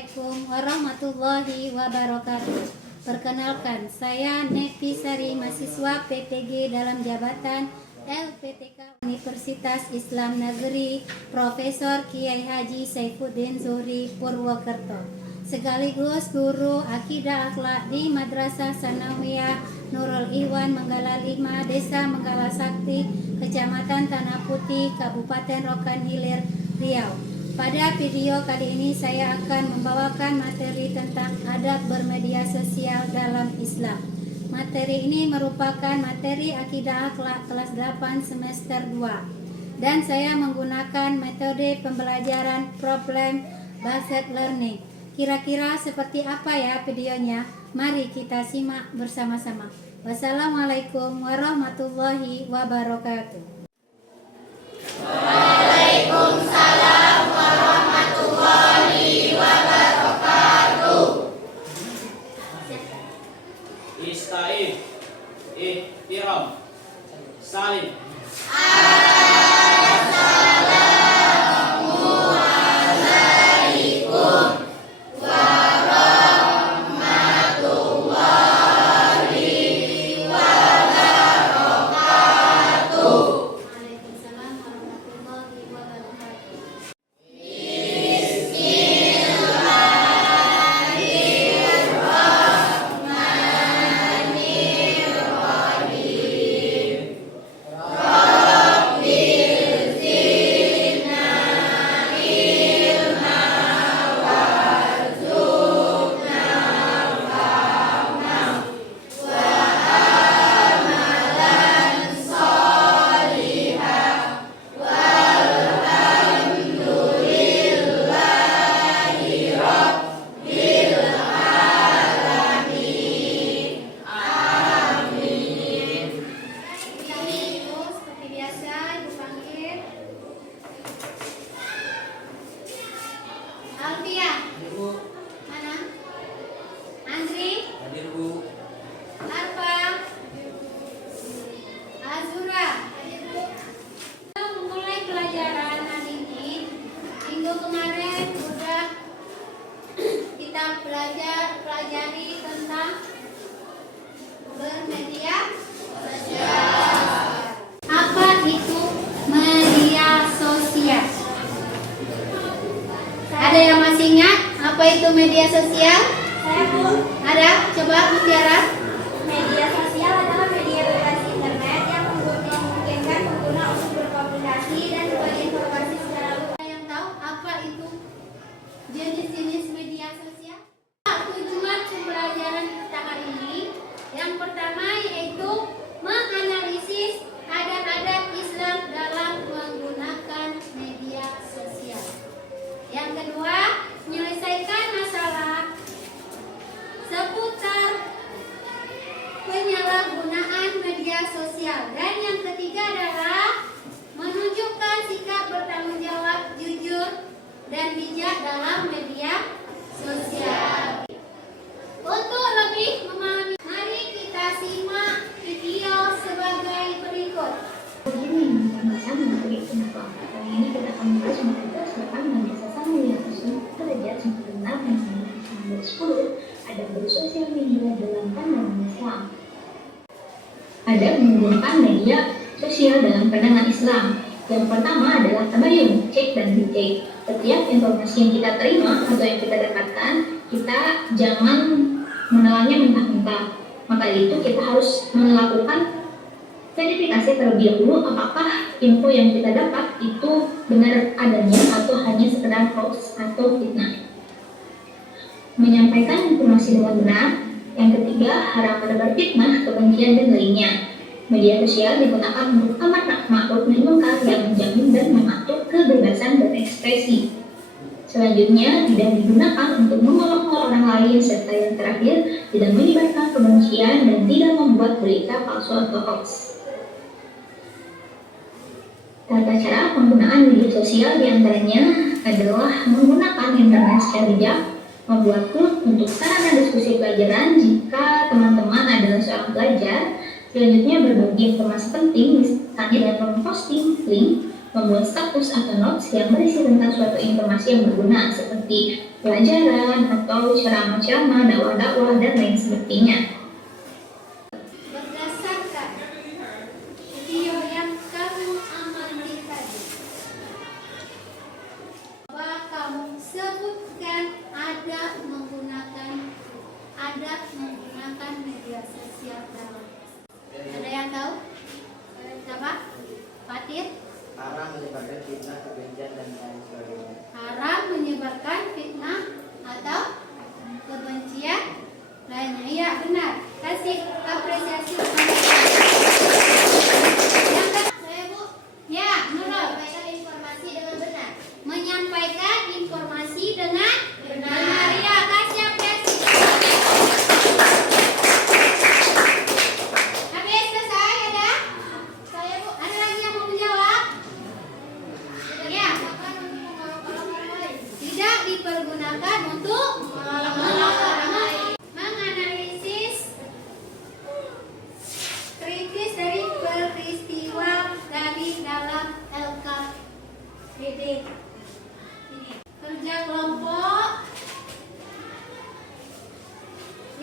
Assalamualaikum warahmatullahi wabarakatuh. Perkenalkan, saya Nepi Sari, mahasiswa PPG dalam jabatan LPTK Universitas Islam Negeri Profesor Kiai Haji Saifuddin Zuhri Purwokerto, sekaligus guru akidah akhlak di Madrasah Sanawiyah Nurul Ikhwan Menggala 5, Desa Menggala Sakti, Kecamatan Tanah Putih, Kabupaten Rokan Hilir, Riau. Pada video kali ini saya akan membawakan materi tentang adab bermedia sosial dalam Islam. Materi ini merupakan materi akidah akhlak kelas 8 semester 2 dan saya menggunakan metode pembelajaran problem based learning. Kira-kira seperti apa ya videonya? Mari kita simak bersama-sama. Wassalamualaikum warahmatullahi wabarakatuh. Waalaikumsalam warahmatullahi wabarakatuh. Ista'in, ihtiram, salim. Assalamualaikum warahmatullahi wabarakatuh. Waalaikumsalam warahmatullahi wabarakatuh. Ibu, seperti biasa, Ibu panggil Alfia. Ibu, Mana? Andri, hadir Bu. Arfa, Azura. Kita memulai pelajaran hari ini. Minggu kemarin sudah kita pelajari tentang bermedia sosial. Apa itu media sosial? Ada yang masih ingat apa itu media sosial? Saya Bu. Ada? Coba Mutiara. Media sosial adalah media berbasis internet yang memungkinkan pengguna untuk berkomunikasi dan berbagi informasi secara luas. Ada yang tahu apa itu jenis-jenis media sosial? Tujuan pembelajaran kita hari ini yang pertama yaitu menganalisis adab-adab Islam dalam menggunakan media sosial. Yang kedua, menyelesaikan masalah seputar penyalahgunaan media sosial. Dan yang ketiga adalah menunjukkan sikap bertanggung jawab, jujur, dan bijak dalam media sosial. Untuk lebih memahami, mari kita simak video sebagai berikut. Begini menggunakan materi info. Kali ini kita akan membahas membahas tentang Madrasah Sanawiyah derajat 96 yang 1910 adab bersosial media dalam pandangan Islam. Adab menggunakan media sosial dalam pandangan Islam. Yang pertama adalah tabayun, cek dan dicek. Setiap informasi yang kita terima atau yang kita dapatkan, kita jangan menelannya mentah-mentah. Maka itu kita harus melakukan verifikasi terlebih dahulu apakah info yang kita dapat itu benar adanya atau hanya sekedar hoax atau fitnah. Menyampaikan informasi dengan benar. Yang ketiga, haram menebar fitnah, kebencian dan lainnya. Media sosial digunakan untuk amar ma'ruf nahi munkar yang menjamin dan mengatur kebebasan berekspresi. Selanjutnya, tidak digunakan untuk memolok orang lain, serta yang terakhir, tidak menyebarkan kebencian dan tidak membuat berita palsu atau hoax. Tata cara penggunaan media sosial diantaranya adalah menggunakan internet secara bijak, membuat grup untuk sarana diskusi pelajaran jika teman-teman adalah seorang pelajar. Selanjutnya, berbagi informasi penting, misalnya dengan memposting link membuat status atau notes yang berisi tentang suatu informasi yang berguna seperti pelajaran atau ceramah-ceramah, dakwah-dakwah, dan lain sebagainya. Berdasarkan video yang kamu amati tadi, bahwa kamu sebutkan ada menggunakan media sosial dalam. Ada yang tahu? Apa? Fatir? Haram menyebarkan fitnah, kebencian dan lain sebagainya. Haram menyebarkan fitnah atau kebencian lainnya. Iya, benar. Kasih apresiasi. Yang saya Bu. Ya, Nurul. Menyampaikan informasi dengan benar. Menyampaikan informasi dengan benar. Ya, kasih apresiasi. Habis selesai ada? Saya Bu. Ada lagi yang mau menjawab? Ya. Tidak dipergunakan untuk menganalisis kritis dari peristiwa dari dalam LKPD. Ini kerja kelompok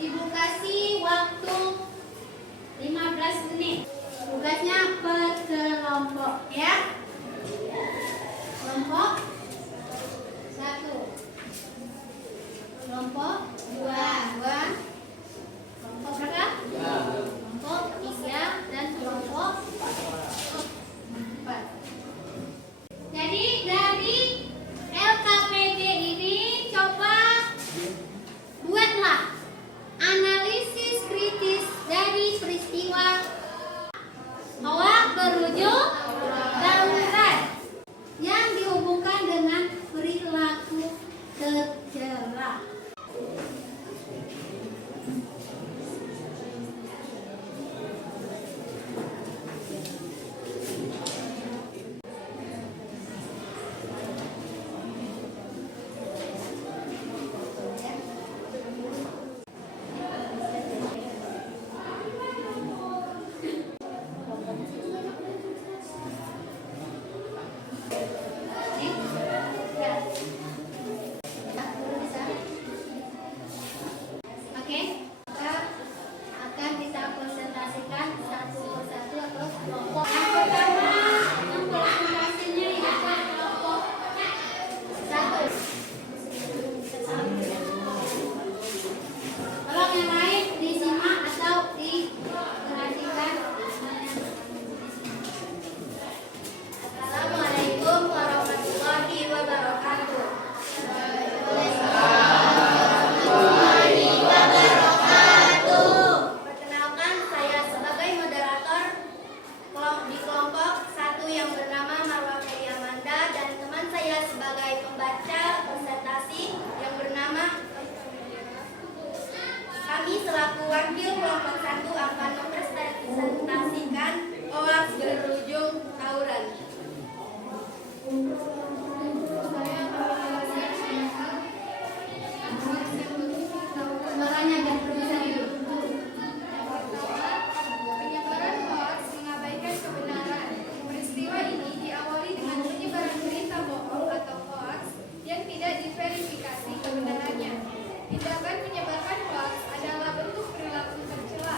Ibu kasih waktu 15 menit. Tugasnya per kelompok ya. Kelompok 1, kelompok 2, kelompok berapa? Kelompok 3 dan kelompok 4. Jadi dari LKPD ini coba buatlah analisis kritis dari peristiwa hoak berujung darurat yang dihubungkan dengan perilaku tercela. Oke, kita akan kita presentasikan satu persatu atau kelompok. Yang pertama, yang presentasinya itu kelompok 1. Kalau yang lain disimak atau diperhatikan. Assalamualaikum warahmatullahi wabarakatuh. Perkenalkan, saya sebagai moderator di kelompok 1 yang bernama Marwah Ferry Amanda dan teman saya sebagai pembaca presentasi yang bernama kami selaku wakil kelompok 1 akan mempresentasikan hoaks berujung tawuran. Suaranya agak berbeda dulu. Penyebaran hoaks mengabaikan kebenaran. Peristiwa ini diawali dengan penyebaran berita bohong atau hoaks yang tidak diverifikasi kebenarannya. Tindakan menyebarkan hoaks adalah bentuk perilaku tercela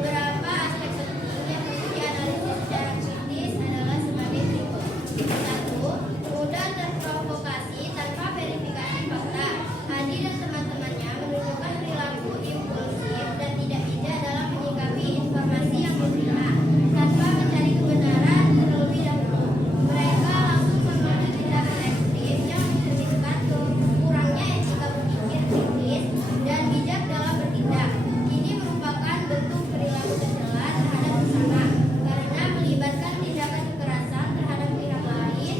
Beberapa aspek penting yang perlu dianalisis secara kritis adalah sebagai berikut. 1. Mudah terprovokasi tanpa verifikasi fakta. Hadi dan teman-temannya menunjukkan perilaku impulsif dan tidak bijak dalam menyikapi informasi yang diterima tanpa mencari kebenaran terlebih dahulu. Mereka langsung mengambil tindakan ekstrim yang mencerminkan kurangnya etika berpikir kritis dan bijak dalam bertindak. Ini merupakan bentuk perilaku tercela terhadap sesama karena melibatkan tindakan kekerasan terhadap pihak lain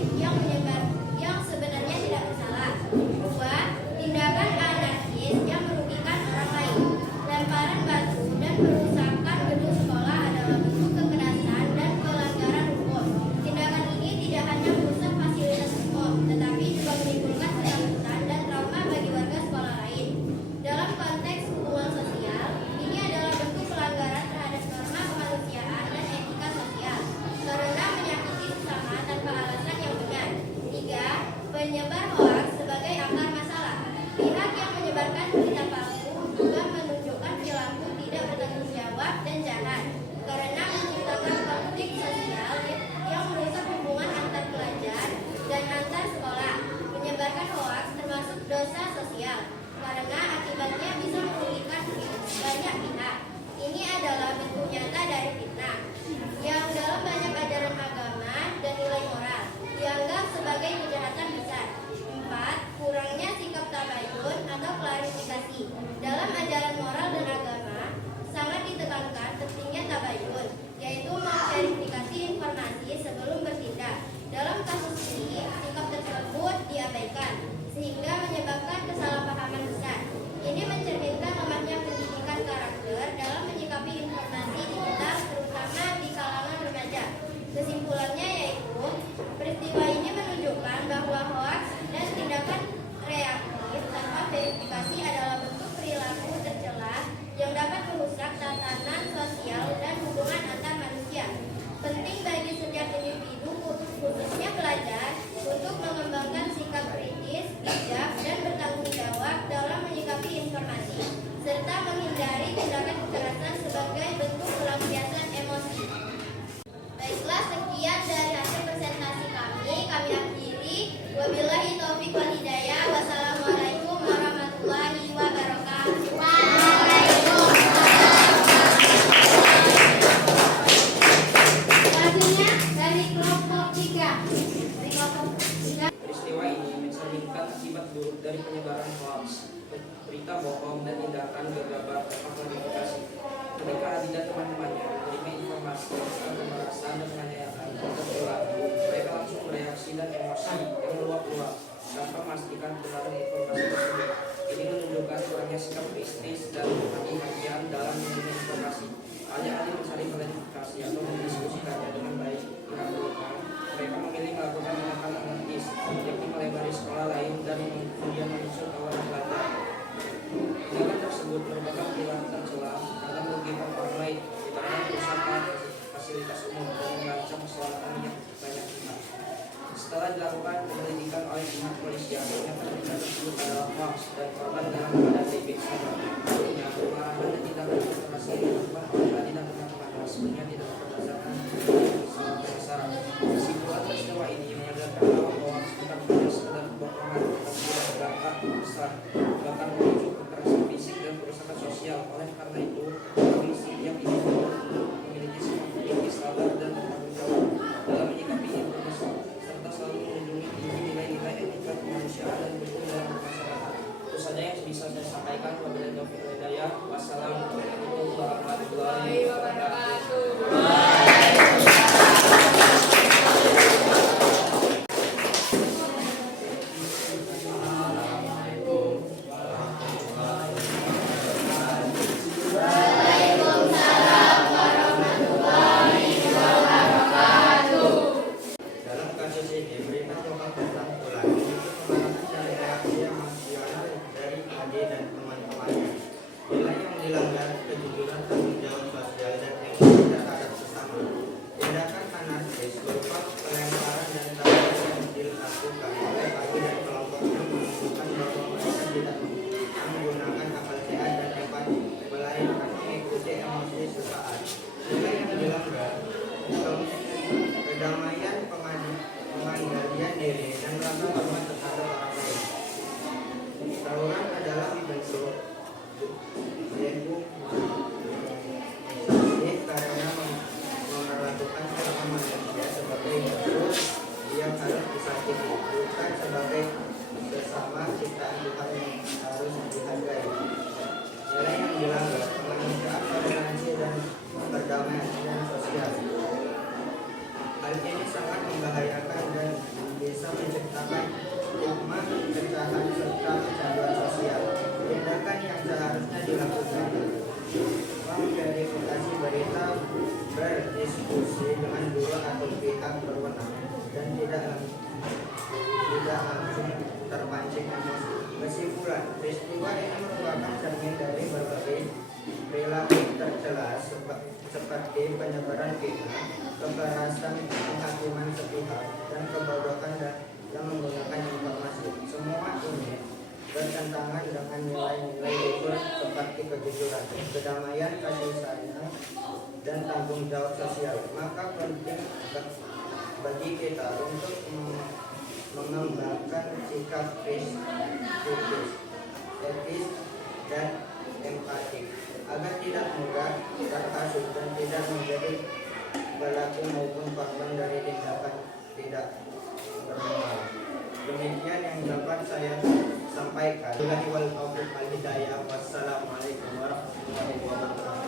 yang sebenarnya tidak bersalah. 2. Tindakan anarkis yang merugikan orang lain. Lemparan batu dan perusakan gedung sekolah adalah bentuk kekerasan dan pelanggaran hukum. Tindakan ini tidak hanya merusak fasilitas umum, tetapi juga menimbulkan ketakutan dan trauma bagi warga sekolah lain. Dalam konteks hubungan sosial, ini adalah bentuk pelanggaran terhadap norma kemanusiaan dan etika sosial karena menyakiti sesama tanpa alasan yang benar. 3. Penyebar hoaks sebagai akar masalah. Pihak yang menyebarkan berita palsu juga menunjukkan perilaku tidak bertanggung jawab dan jahat karena menciptakan konflik sosial yang merusak hubungan antar pelajar dan antar sekolah. Menyebarkan hoaks termasuk dosa sosial karena akibatnya bisa merugikan banyak pihak. Ini adalah bentuk nyata dari fitnah yang dalam banyak ajaran agama dan nilai moral dianggap sebagai kejahatan besar. 4. Kurangnya sikap tabayun atau klarifikasi. Dalam ajaran moral dan agama sangat ditekankan pentingnya tabayun, yaitu memverifikasi informasi sebelum bertindak. Dalam kasus ini, sikap tersebut diabaikan sehingga menyebabkan kesalahpahaman besar. Ini mencerminkan lemahnya pendidikan karakter dalam menyikapi informasi digital, terutama di kalangan remaja. Kesimpulannya yaitu, peristiwa ini menunjukkan bahwa hoaks dan tindakan reaktif tanpa verifikasi adalah bentuk perilaku tercela yang dapat merusak tatanan sosial dan hubungan antar manusia. Penting bagi setiap individu, khususnya pelajar, untuk mengembangkan sikap kritis, bijak, dan bertanggung jawab dalam menyikapi informasi, serta menghindari tindakan kekerasan sebagai bentuk pelampiasan emosi. Baiklah, sekian dari hasil presentasi kami akhiri. Wabillahi taufiq wal hidayah. Wassalamualaikum warahmatullahi wabarakatuh. Selanjutnya dari kelompok 3. Peristiwa ini mencerminkan akibat buruk dari penyebaran hoaks, berita bohong, dan tindakan gegabah tanpa klarifikasi. Ketika Hadi dan teman-temannya menerima informasi tentang pemerasan dan penganiayaan terhadap pelaku, mereka langsung bereaksi dan emosi yang meluap-luap tanpa memastikan kebenaran informasi tersebut. Ini menunjukkan kurangnya sikap kritis dan hati-hatian dalam menerima informasi. Alih-alih mencari klarifikasi atau mendiskusikannya dengan baik pihak berwenang, mereka memilih melakukan tindakan anarkis, yakni melempari sekolah lain dan kemudian menyusul kawanan pelajar. Tindakan tersebut merupakan perilaku tercela karena merugikan orang lain, ditambah kerusakan fasilitas umum dan mengancam keselamatan yang banyak pihak. Setelah dilakukan penyelidikan oleh pihak polisian, ternyata berita tersebut adalah hoaks dan korban dalam keadaan DB. Artinya, kemarahan dan tindakan berdiskusi dengan guru atau pihak berwenang dan tidak langsung terpancing emosi. Kesimpulan, peristiwa ini merupakan cermin dari berbagai perilaku tercela seperti penyebaran fitnah, kekerasan, penghakiman sepihak, dan kebodohan dalam menggunakan informasi. Semua ini bertentangan dengan nilai-nilai luhur seperti kejujuran, kedamaian, kasih sayang, dan tanggung jawab sosial. Maka penting bagi kita untuk mengembangkan sikap kritis, etis, dan empatik agar tidak mudah terhasut dan tidak menjadi pelaku maupun korban dari tindakan tidak bermoral. Demikian yang dapat saya sampaikan. Wassalamualaikum warahmatullahi wabarakatuh.